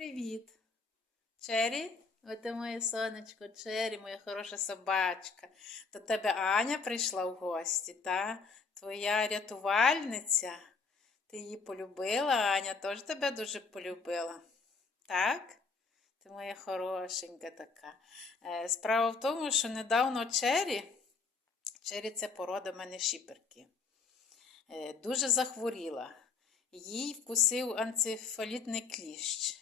Привіт. Чері, ти моє сонечко, Чері, моя хороша собачка. До тебе Аня прийшла в гості, та? Твоя рятувальниця. Ти її полюбила, Аня теж тебе дуже полюбила. Так? Ти моя хорошенька така. Е, Справа в тому, що недавно Чері, Чері це порода в мене шіперки, е, дуже захворіла. Їй вкусив анцефалітний кліщ.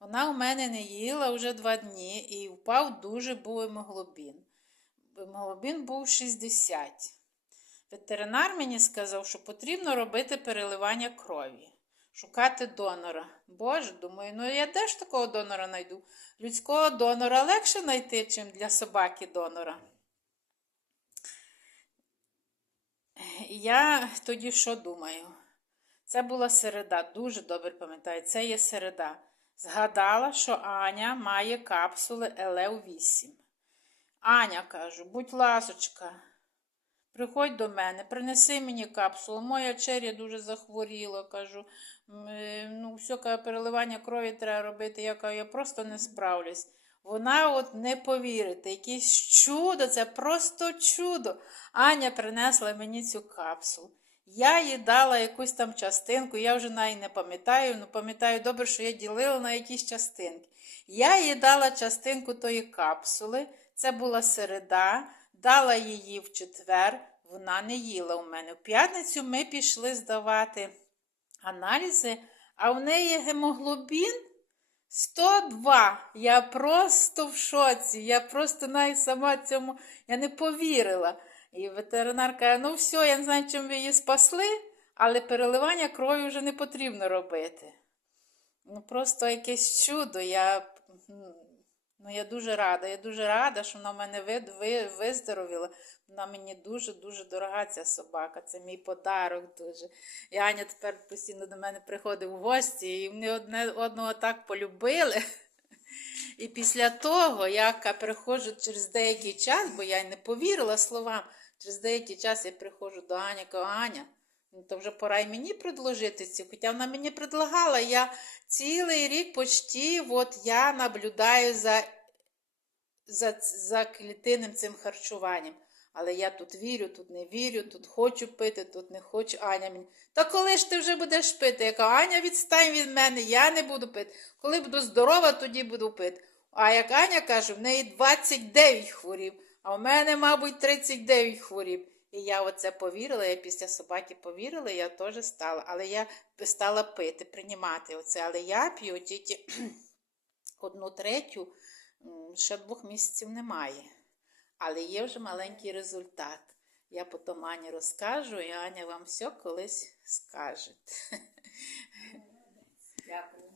Вона у мене не їла вже два дні і впав дуже був гемоглобін. Гемоглобін був 60. Ветеринар мені сказав, що потрібно робити переливання крові, шукати донора. Боже, думаю, ну я де ж такого донора знайду? Людського донора легше знайти, чим для собаки донора. Я тоді що думаю? Це була середа, дуже добре пам'ятаю, це є середа. Згадала, що Аня має капсули ЛЕУ-8. Аня кажу, будь ласочка, приходь до мене, принеси мені капсулу. Моя черя дуже захворіла, кажу. «М, е, Ну, все, переливання крові треба робити. Я кажу, я просто не справлюсь. Вона от не повірите, якесь чудо, це просто чудо. Аня принесла мені цю капсулу. Я їй дала якусь там частинку, я вже навіть не пам'ятаю, але пам'ятаю добре, що я ділила на якісь частинки. Я їй дала частинку тої капсули, це була середа, дала її в четвер, вона не їла у мене. В п'ятницю ми пішли здавати аналізи, а в неї гемоглобін 102. Я просто в шоці. Я просто навіть сама цьому я не повірила. І ветеринар каже, ну все, я не знаю, чим ви її спасли, але переливання крові вже не потрібно робити. Ну, просто якесь чудо. Я, ну, я дуже рада. Я дуже рада, що вона в мене ви, ви, виздоровіла. Вона мені дуже-дуже дорога ця собака. Це мій подарок дуже. І Аня тепер постійно до мене приходить в гості, і вони одне одного так полюбили. І після того, як приходжу через деякий час, бо я й не повірила словам, через деякий час я приходжу до Ані, кажу, Аня, ну то вже пора й мені предложити ці. Хоча вона мені предлагала, я цілий рік почти от я наблюдаю за, за, за клітинним цим харчуванням. Але я тут вірю, тут не вірю, тут хочу пити, тут не хочу. Аня мені. Та коли ж ти вже будеш пити? Я кажу, Аня, відстань від мене, я не буду пити. Коли буду здорова, тоді буду пити. А як Аня каже, в неї 29 хворів, а в мене, мабуть, 39 хворів. І я оце повірила, я після собаки повірила, я теж стала. Але я стала пити, приймати оце. Але я п'ю тільки одну третю, ще двох місяців немає. Але є вже маленький результат. Я потім Ані розкажу, і Аня вам все колись скаже. Дякую.